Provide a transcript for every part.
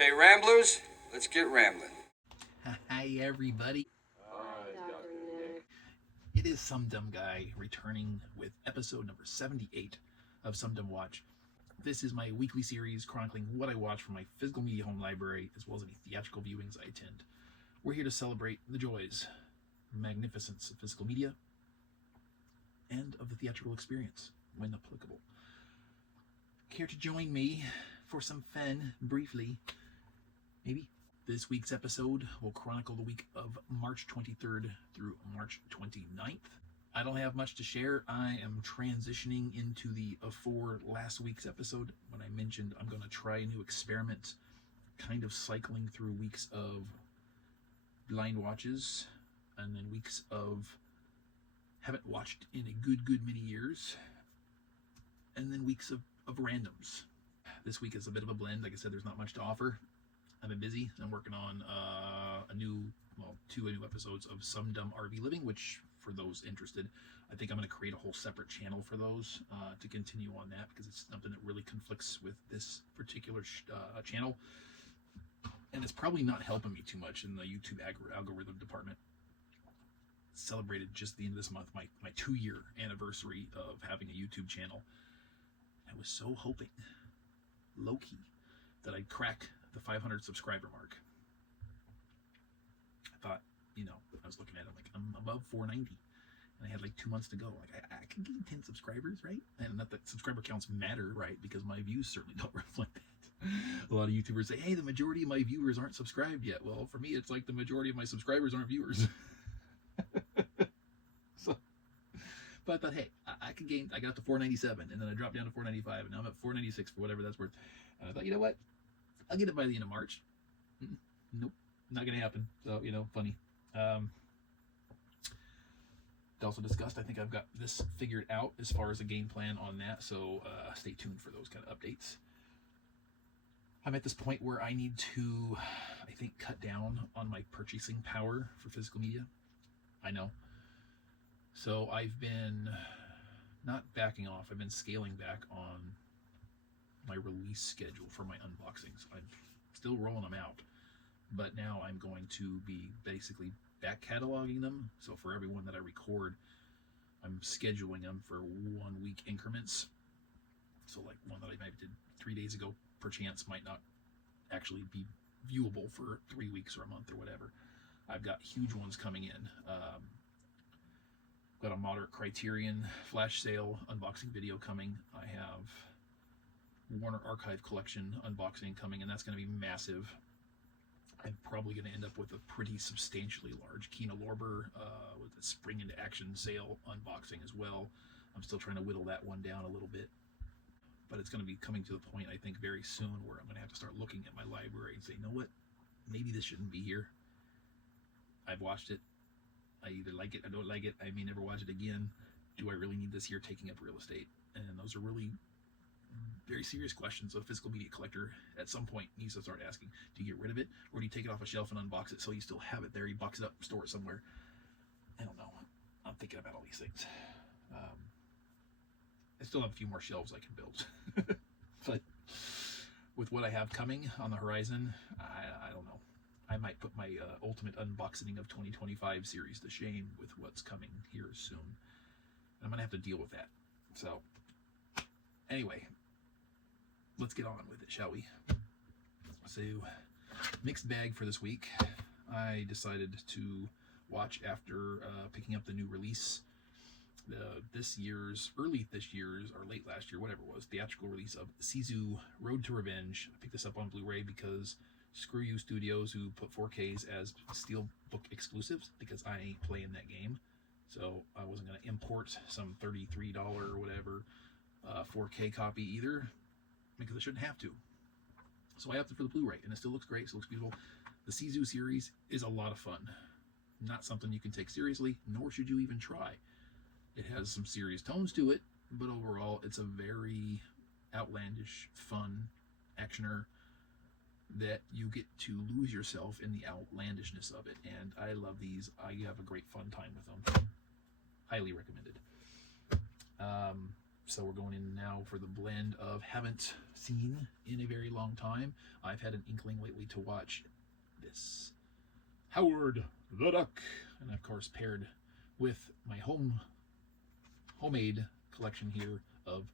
Okay, Ramblers, let's get rambling. Hi, everybody. Hi, Dr. Nick. It is Some Dumb Guy returning with episode number 78 of SumDumWatch. This is my weekly series chronicling what I watch from my physical media home library as well as any theatrical viewings I attend. We're here to celebrate the joys, magnificence of physical media, and of the theatrical experience, when applicable. Care to join me for some fun, briefly? Maybe? This week's episode will chronicle the week of March 23rd through March 29th. I don't have much to share. I am transitioning into the for last week's episode when I mentioned I'm going to try a new experiment, kind of cycling through weeks of blind watches and then weeks of haven't watched in a good many years, and then weeks of randoms. This week is a bit of a blend. Like I said, there's not much to offer. I've been busy. I'm working on two new episodes of Some Dumb RV Living, which, for those interested, I think I'm going to create a whole separate channel for those to continue on that, because it's something that really conflicts with this particular channel, and it's probably not helping me too much in the YouTube algorithm department. Celebrated just the end of this month my 2-year anniversary of having a YouTube channel. I was so hoping, low-key, that I'd crack the 500 subscriber mark. I thought, I was looking at it like, I'm above 490, and I had like 2 months to go. Like, I can gain 10 subscribers, right? And not that subscriber counts matter, right? Because my views certainly don't reflect that. A lot of YouTubers say, hey, the majority of my viewers aren't subscribed yet. Well, for me, it's like the majority of my subscribers aren't viewers. But I thought, hey, I got up to 497, and then I dropped down to 495, and now I'm at 496 for whatever that's worth. And I thought, you know what? I'll get it by the end of March. Nope, not going to happen. So, funny. Also discussed, I think I've got this figured out as far as a game plan on that, so stay tuned for those kind of updates. I'm at this point where I need to, I think, cut down on my purchasing power for physical media. I know. So I've been not backing off, I've been scaling back on my release schedule for my unboxings. I'm still rolling them out, but now I'm going to be basically back cataloging them. So for every one that I record, I'm scheduling them for 1 week increments. So like one that I maybe did 3 days ago, perchance might not actually be viewable for 3 weeks or a month or whatever. I've got huge ones coming in. Got a moderate Criterion flash sale unboxing video coming. I have Warner Archive Collection unboxing coming, and that's going to be massive. I'm probably going to end up with a pretty substantially large Kino Lorber with a Spring into Action sale unboxing as well. I'm still trying to whittle that one down a little bit, but it's going to be coming to the point, I think, very soon where I'm going to have to start looking at my library and say, you know what, maybe this shouldn't be here. I've watched it. I either like it, I don't like it, I may never watch it again. Do I really need this here taking up real estate? And those are really very serious questions a physical media collector at some point needs to start asking. Do you get rid of it, or do you take it off a shelf and unbox it so you still have it there, you box it up, store it somewhere? I don't know. I'm thinking about all these things. I still have a few more shelves I can build. But with what I have coming on the horizon, I don't know. I might put my ultimate unboxing of 2025 series to shame with what's coming here soon. And I'm going to have to deal with that. So, anyway, let's get on with it, shall we? So, mixed bag for this week. I decided to watch, after picking up the new release, early this year's, or late last year, whatever it was, theatrical release of Sisu Road to Revenge. I picked this up on Blu-ray because screw you studios who put 4Ks as Steelbook exclusives, because I ain't playing that game. So I wasn't going to import some $33 or whatever 4K copy either, because I shouldn't have to. So I opted for the Blu-ray, and it still looks great, still looks beautiful. The Sisu series is a lot of fun. Not something you can take seriously, nor should you even try. It has some serious tones to it, but overall it's a very outlandish, fun actioner that you get to lose yourself in the outlandishness of it, and I love these. I have a great fun time with them. Highly recommended. So we're going in now for the blend of haven't seen in a very long time. I've had an inkling lately to watch this Howard the Duck, and of course paired with my homemade collection here of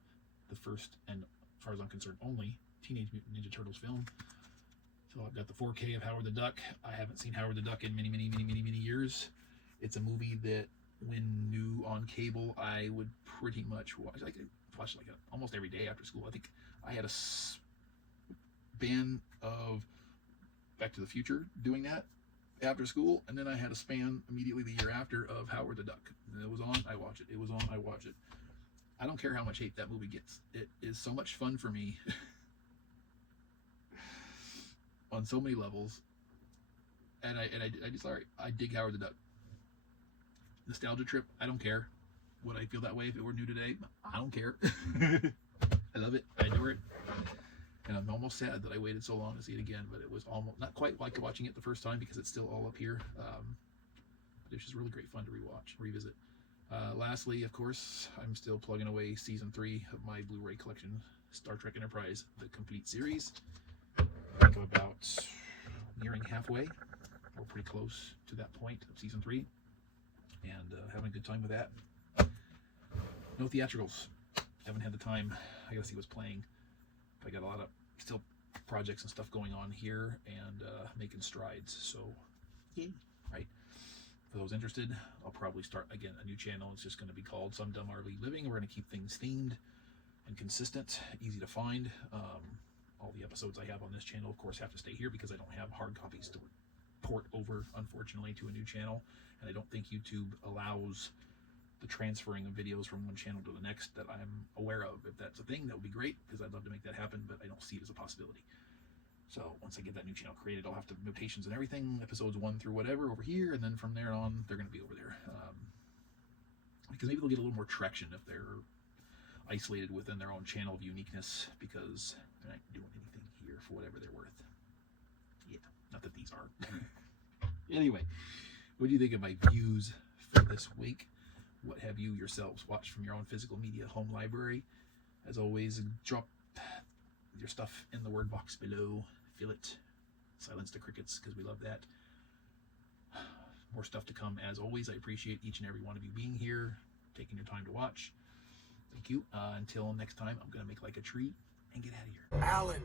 the first and, as far as I'm concerned, only Teenage Mutant Ninja Turtles film. So I've got the 4K of Howard the Duck. I haven't seen Howard the Duck in many years. It's a movie that, when new on cable, I would pretty much watch. I could watch it like almost every day after school. I think I had a span of Back to the Future doing that after school, and then I had a span immediately the year after of Howard the Duck. And it was on, I watch it. It was on, I watch it. I don't care how much hate that movie gets. It is so much fun for me on so many levels. And I just, all right, I dig Howard the Duck. Nostalgia trip, I don't care. Would I feel that way if it were new today? I don't care. I love it. I adore it. And I'm almost sad that I waited so long to see it again, but it was almost not quite like watching it the first time because it's still all up here. But it's just really great fun to revisit. Lastly, of course, I'm still plugging away season 3 of my Blu-ray collection, Star Trek Enterprise, the complete series. I think I'm about nearing halfway, or pretty close to that point of season 3, and having a good time with that. No theatricals. Haven't had the time. I gotta see what's playing. I got a lot of still projects and stuff going on here, and making strides. So, yeah, right. For those interested, I'll probably start again a new channel. It's just going to be called Some Dumb RV Living. We're going to keep things themed and consistent, easy to find. All the episodes I have on this channel, of course, have to stay here because I don't have hard copies to port over, unfortunately, to a new channel, and I don't think YouTube allows the transferring of videos from one channel to the next that I'm aware of. If that's a thing, that would be great, because I'd love to make that happen, but I don't see it as a possibility. So once I get that new channel created, I'll have to notations and everything, episodes 1 through whatever over here, and then from there on, they're going to be over there. Because maybe they'll get a little more traction if they're isolated within their own channel of uniqueness, because they're not doing anything here for whatever they're worth. Yeah, not that these are. Anyway, what do you think of my views for this week? What have you yourselves watched from your own physical media home library? As always, drop your stuff in the word box below. Feel it. Silence the crickets, because we love that. More stuff to come. As always, I appreciate each and every one of you being here, taking your time to watch. Thank you. Until next time, I'm going to make like a tree and get out of here. Alan.